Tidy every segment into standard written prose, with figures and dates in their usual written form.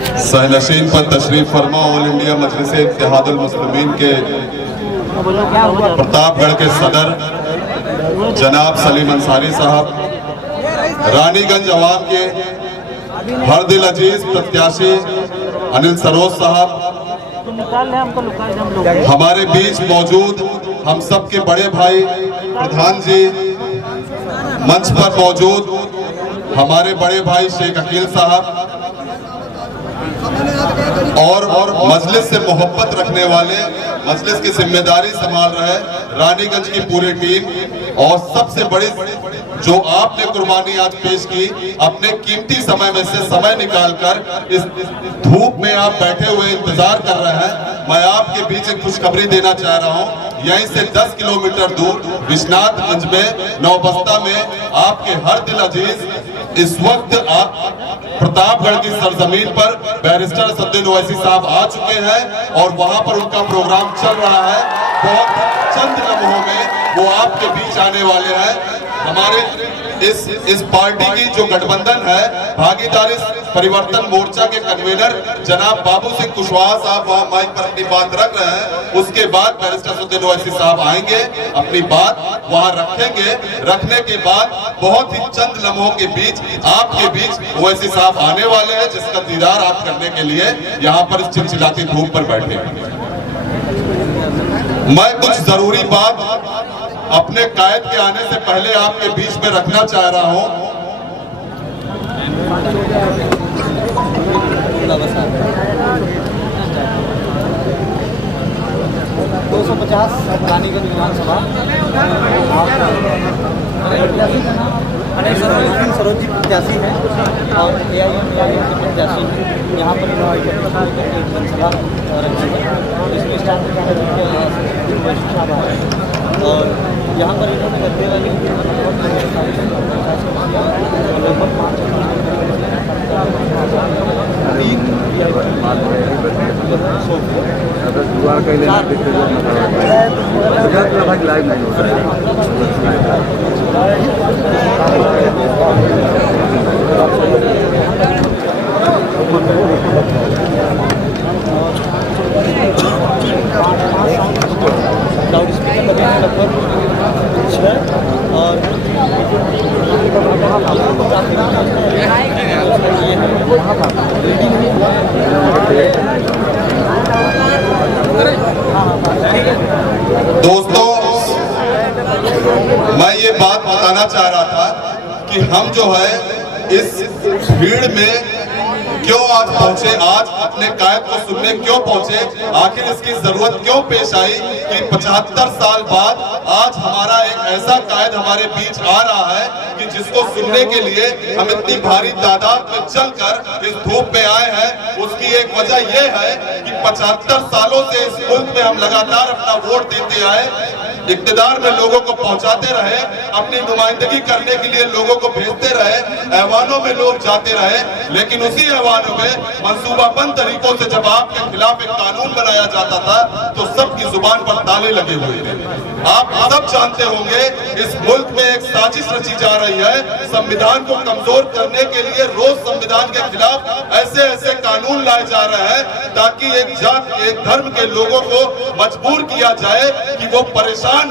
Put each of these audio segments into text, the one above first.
सहनशीन पर तशरीफ फरमा ऑल इंडिया मजलिस इत्तेहादुल मुस्लिमीन के प्रतापगढ़ के सदर जनाब सलीम अंसारी साहब, रानीगंज अवाम के हर दिल अजीज प्रत्याशी अनिल सरोज साहब, हमारे बीच मौजूद हम सब के बड़े भाई प्रधान जी, मंच पर मौजूद हमारे बड़े भाई शेख अकील साहब और मजलिस से मोहब्बत रखने वाले, मजलिस की जिम्मेदारी संभाल रहे रानीगंज की पूरी टीम, और सबसे बड़ी जो आपने कुर्बानी आज पेश की, अपने कीमती समय में से समय निकालकर इस धूप में आप बैठे हुए इंतजार कर रहे हैं। मैं आपके बीच एक खुशखबरी देना चाह रहा हूं। यहीं से 10 किलोमीटर दूर विश्वनाथगंज में नौबस्ता में आपके हर दिल अजीज इस वक्त प्रतापगढ़ की सरजमीन पर बैरिस्टर असदुद्दीन ओवैसी साहब आ चुके हैं और वहां पर उनका प्रोग्राम चल रहा है। बहुत चंद लम्हों में वो आपके बीच आने वाले हैं। हमारे इस पार्टी की जो गठबंधन है, भागीदारी परिवर्तन मोर्चा के कन्वीनर जनाब बाबू सिंह कुशवाहा साहब वहां माइक पर अपनी बात रख रहे हैं। उसके बाद बैरिस्टर असदुद्दीन ओवैसी साहब आएंगे, अपनी बात वहां रखेंगे। रखने के बाद बहुत ही चंद लम्हों के बीच आपके बीच ओवैसी साहब आने वाले हैं, जिसका दीदार आप करने के लिए यहाँ पर इस चिलचिलाती धूप पर बैठे हैं। मैं कुछ जरूरी बात अपने कायद के आने से पहले आपके बीच में रखना चाह रहा हूं। 250 रानीगंज विधानसभा अनिल सरोज जी प्रत्याशी हैं और AIM के प्रत्याशी हैं। यहाँ पर विधानसभा रखी है, इसमें स्टार्ट और यहाँ पर इन्होंने गद्दे वाली लगभग 5 लाउड स्पीकर लगे हैं लगभग 6 और दोस्तों, मैं ये बात बताना चाह रहा था कि हम जो है इस भीड़ में क्यों आज पहुंचे, आज अपने कायद को सुनने क्यों पहुंचे, आखिर इसकी जरूरत क्यों पेश आई कि 75 साल बाद आज हमारा एक ऐसा कायद हमारे बीच आ रहा है कि जिसको सुनने के लिए हम इतनी भारी तादाद में चलकर इस धूप में आए हैं। उसकी एक वजह यह है कि 75 सालों से इस मुल्क में हम लगातार अपना वोट देते आए, इक्तिदार में लोगों को पहुंचाते रहे, अपनी नुमाइंदगी करने के लिए लोगों को भेजते रहे, ऐवानों में लोग जाते रहे, लेकिन उसी ऐवानों में मंसूबाबंद तरीकों से जब आपके खिलाफ एक कानून बनाया जाता था तो सबकी जुबान पर ताले लगे हुए थे। आप सब जानते होंगे इस मुल्क में एक साजिश रची जा रही है संविधान को कमजोर करने के लिए। रोज संविधान के खिलाफ ऐसे ऐसे कानून लाए जा रहे हैं ताकि एक जात, एक धर्म के लोगों को मजबूर किया जाए कि वो परेशान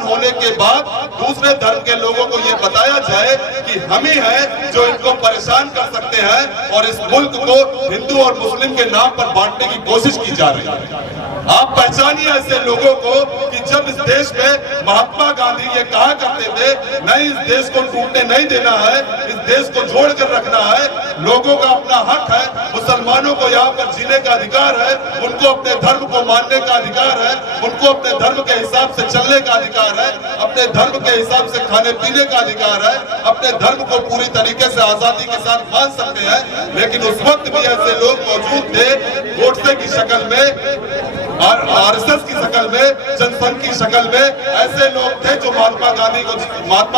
होने के बाद दूसरे धर्म के लोगों को ये बताया जाए कि हम ही हैं जो इनको परेशान कर सकते हैं, और इस मुल्क को हिंदू और मुस्लिम के नाम पर बांटने की कोशिश की जा रही है। आप पहचानिए ऐसे लोगों को कि जब इस देश में महात्मा गांधी ये कहा करते थे, नहीं इस देश को टूटने नहीं देना है, इस देश को जोड़कर रखना है, लोगों का अपना हक है, मुसलमानों को यहाँ पर जीने का अधिकार है, उनको अपने धर्म को मानने का अधिकार है, उनको अपने धर्म के हिसाब से चलने का अधिकार है, अपने धर्म के हिसाब से खाने पीने का अधिकार है, अपने धर्म को पूरी तरीके से आजादी के साथ मान सकते हैं। लेकिन उस वक्त भी ऐसे लोग मौजूद थे गोडसे की शक्ल में आरएसएस की शक्ल में, जनसंघ की शक्ल में ऐसे लोग थे जो महात्मा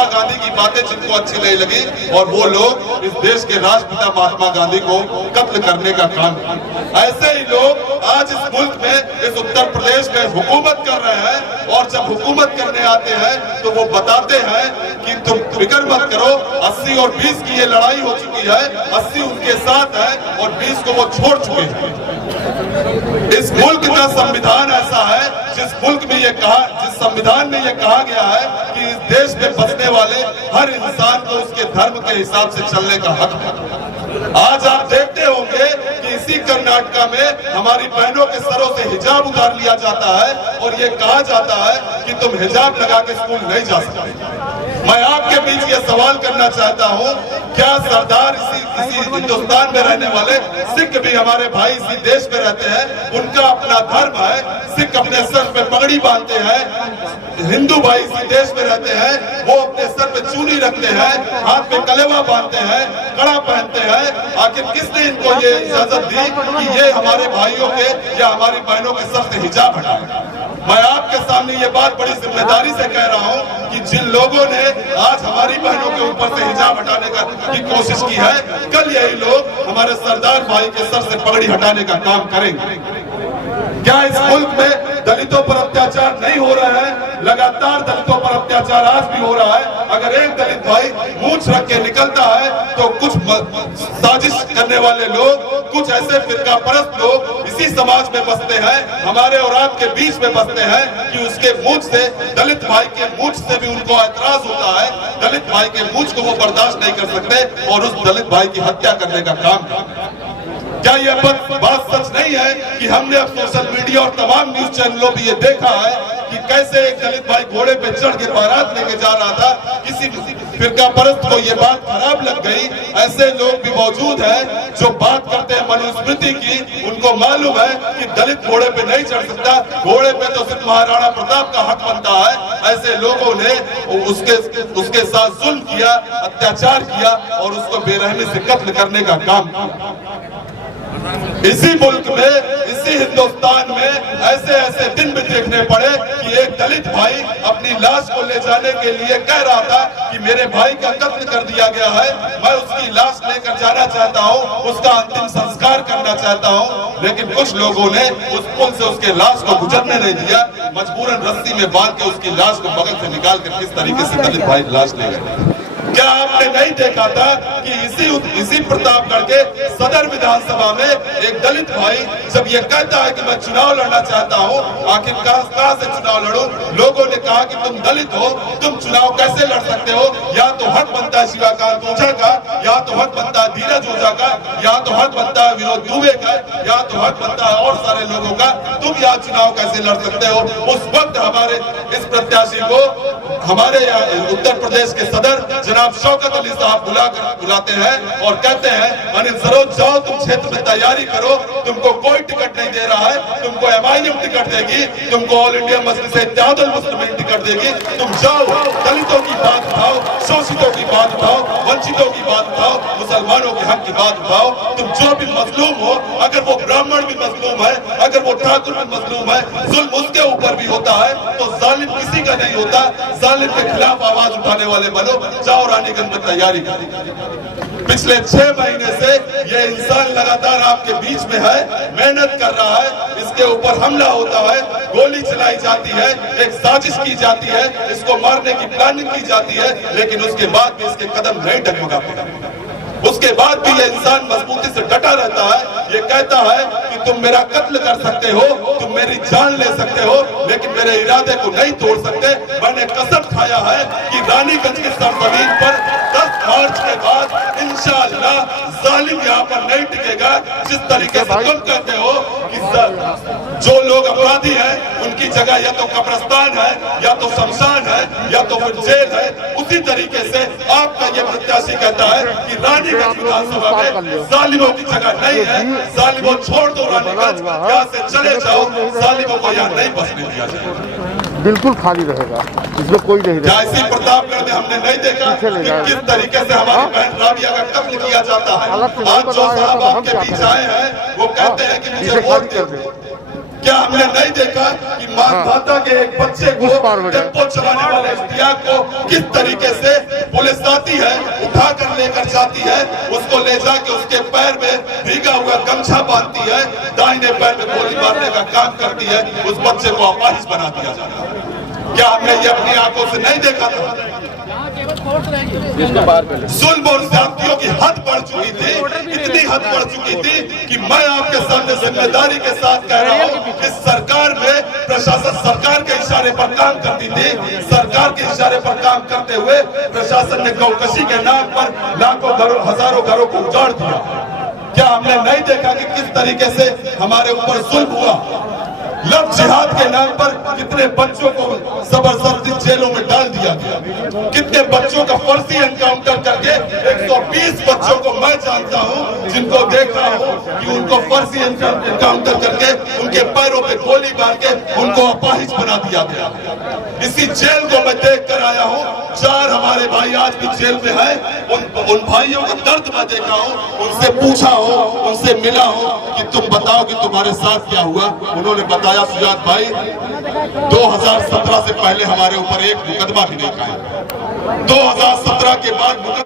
गांधी की बातें जिनको अच्छी नहीं लगी, और वो लोग इस देश के राष्ट्रपिता महात्मा गांधी को कत्ल करने का काम किया। ऐसे ही लोग आज इस मुल्क में, इस उत्तर प्रदेश में हुकूमत कर रहे हैं, और जब हुकूमत करने आते हैं तो वो बताते हैं कि तुम फिक्र मत करो, 80 और 20 की ये लड़ाई हो चुकी है, 80 उनके साथ है और 20 को वो छोड़ चुके हैं। इस मुल्क का संविधान ऐसा है जिस संविधान में ये कहा गया है कि इस देश में बसने वाले हर इंसान को उसके धर्म के हिसाब से चलने का हक है। आज आप देखते होंगे कि इसी कर्नाटका में हमारी बहनों के सरों से हिजाब उतार लिया जाता है और ये कहा जाता है कि तुम हिजाब लगा के स्कूल नहीं जा सकते। मैं आपके बीच ये सवाल करना चाहता हूँ, क्या सरदार इसी हिंदुस्तान में रहने वाले सिख भी हमारे भाई इसी देश में रहते हैं, उनका अपना धर्म है, सिख अपने सर पे पगड़ी बांधते हैं, हिंदू भाई इसी देश में रहते हैं, वो अपने सर पे चूनी रखते हैं, हाथ में कलेवा बांधते हैं, कड़ा पहनते हैं। आखिर किसने इनको ये इजाजत दी कि ये हमारे भाइयों के या हमारी बहनों के सर से हिजाब हटाए? मैं आपके सामने ये बात बड़ी जिम्मेदारी से कह रहा हूँ कि जिन लोगों ने आज हमारी बहनों के ऊपर से हिजाब हटाने की कोशिश की है, कल यही लोग हमारे सरदार भाई के सर से पगड़ी हटाने का काम करेंगे। क्या इस मुल्क में दलितों पर अत्याचार नहीं हो रहा है? लगातार दलितों पर अत्याचार आज भी हो रहा है। अगर एक दलित भाई मूंछ रख के निकलता है तो कुछ साजिश करने वाले लोग, कुछ ऐसे फिरका परस्त लोग इसी समाज में बसते हैं, हमारे और आपके बीच में बसते हैं कि उसके मूंछ से, दलित भाई के मूंछ से भी उनको ऐतराज होता है। दलित भाई के मूंछ को वो बर्दाश्त नहीं कर सकते और उस दलित भाई की हत्या करने का काम करते हैं। क्या यह बात सच नहीं है कि हमने अब सोशल मीडिया और तमाम न्यूज चैनलों पर यह देखा है कि कैसे एक दलित भाई घोड़े पे चढ़ के बारात लेके जा रहा था, किसी फिरका परस्त को ये बात खराब लग गई। ऐसे लोग भी मौजूद हैं जो बात करते हैं मनुस्मृति की, उनको मालूम है कि दलित घोड़े पे नहीं चढ़ सकता, घोड़े पे तो सिर्फ महाराणा प्रताप का हक बनता है। ऐसे लोगों ने उसके साथ जुल्म किया, अत्याचार किया और उसको बेरहमी से कत्ल करने का काम किया। इसी मुल्क में, इसी हिंदुस्तान में ऐसे दिन भी देखने पड़े कि एक दलित भाई अपनी लाश को ले जाने के लिए कह रहा था कि मेरे भाई का कत्ल कर दिया गया है, मैं उसकी लाश लेकर जाना चाहता हूँ, उसका अंतिम संस्कार करना चाहता हूँ, लेकिन कुछ लोगों ने उस पुल से उसके लाश को गुजरने नहीं दिया, मजबूरन रस्सी में बांध के उसकी लाश को बगल से निकाल कर किस तरीके से दलित भाई लाश ले गए। क्या आपने नहीं देखा था कि इसी प्रतापगढ़ के सदर विधानसभा में एक दलित भाई जब ये कहता है कि मैं चुनाव लड़ना चाहता हूँ, आखिर कहां से चुनाव लड़ूं? लोगों ने कहा कि तुम दलित हो, तुम चुनाव कैसे लड़ सकते हो? या तो हक बनता है शिवाकांत ओझा का, या तो हक बनता है धीरज ओझा का, या तो हक बनता है विनोद दुबे का, या तो हक बनता है और सारे लोगों का। तुम यहाँ चुनाव कैसे लड़ सकते हो? उस वक्त हमारे इस प्रत्याशी को हमारे उत्तर प्रदेश के सदर जनाब शौकत अली साहब बुलाते हैं और कहते हैं अनिल सरोज जाओ, तुम क्षेत्र में तैयारी करो, तुमको कोई टिकट नहीं दे रहा है, तुमको MIM टिकट देगी, तुमको ऑल इंडिया मजलिस इत्तेहादुल मुस्लिमीन टिकट देगी, तुम जाओ, दलितों की बात उठाओ, शोषितों की बात उठाओ, वंचितों की बात उठाओ, मुसलमानों के हक की बात उठाओ। तुम जो भी मजलूम हो, अगर वो ब्राह्मण भी मजलूम है, अगर वो ठाकुर भी मजलूम है, जुल्म उसके ऊपर भी होता है, तो जालिम किसी का नहीं होता। जालिम के खिलाफ आवाज उठाने वाले बनो, जाओ रानीगंज में तैयारी करो। पिछले 6 महीने से ये इंसान लगातार आपके बीच में है, मेहनत कर रहा है, इसके ऊपर हमला होता है, गोली चलाई जाती है, एक साजिश की जाती है, इसको मारने की प्लानिंग की जाती है, लेकिन उसके बाद भी इसके कदम नहीं डगमगाते। उसके बाद भी ये इंसान मजबूती से डटा रहता है, ये कहता है कि तुम मेरा कत्ल कर सकते हो, तुम मेरी जान ले सकते हो, लेकिन मेरे इरादे को नहीं तोड़ सकते। मैंने कसम खाया है कि रानीगंज की सरजमीन पर 10 मार्च के बाद इंशाअल्लाह जालिम यहाँ पर नहीं टिकेगा। जिस तरीके से तुम कहते हो कि जो लोग अपराधी हैं उनकी जगह या तो कब्रिस्तान है, या तो शमशान है, या तो फिर जेल है, उसी तरीके से आपका ये प्रत्याशी कहता है कि रानीगंज विधानसभा में जालिमों की जगह नहीं है, जालिमों छोड़ दो रानीगंज, यहाँ से चले जाओ, जालिमों को यहाँ नहीं बसने दिया जाएगा, बिल्कुल खाली रहेगा, इसमें कोई नहीं रहेगा। इसी प्रतापगढ़ में हमने नहीं देखा कि किस तरीके से हमारी बहन राबिया का कत्ल किया जाता है। आज जो साहब आपके बीच आए हैं वो कहते हैं कि मुझे वोट दे, क्या हमने नहीं देखा कि मानधाता के एक बच्चे को टेम्पो चलाने वाले इश्तियाक को किस तरीके से पुलिस आती है, उठाकर लेकर जाती है, उसको ले जाके उसके पैर में भीगा हुआ गमछा बांधती है, दाहिने पैर में गोली मारने का काम करती है, उस बच्चे को अपाहिज बना दिया जाता है। क्या हमने ये अपनी आंखों से नहीं देखा था? जुल्म और ज्यादतियों की हद बढ़ चुकी थी, इतनी हद बढ़ चुकी थी कि मैं आपके सामने जिम्मेदारी के साथ कह रहा हूं, इस सरकार में प्रशासन सरकार के इशारे पर काम करती थी, सरकार के इशारे पर काम करते हुए प्रशासन ने गौकशी के नाम पर लाखों घरों हजारों घरों को उजाड़ दिया। क्या हमने नहीं देखा कि किस तरीके से हमारे ऊपर जुल्म हुआ? लव जिहाद के नाम पर कितने बच्चों को जबरदस्ती जेलों में डाल दिया गया, कितने बच्चों का फर्जी एनकाउंटर करके 120 बच्चों को मैं जानता हूं जिनको देख रहा हूं कि उनको फर्जी एनकाउंटर करके उनके पैरों पे गोली मार के उनको अपाहिज बना दिया गया। इसी जेल को मैं देख कर आया हूं, 4 हमारे भाई आज भी जेल में हैं। उन भाइयों का दर्द मैं देखा हूं, उनसे पूछा हो, उनसे मिला हो कि तुम बताओ कि तुम्हारे साथ क्या हुआ। उन्होंने बताया, सुजात भाई 2017 से पहले हमारे ऊपर एक मुकदमा भी नहीं कायम, 2017 के बाद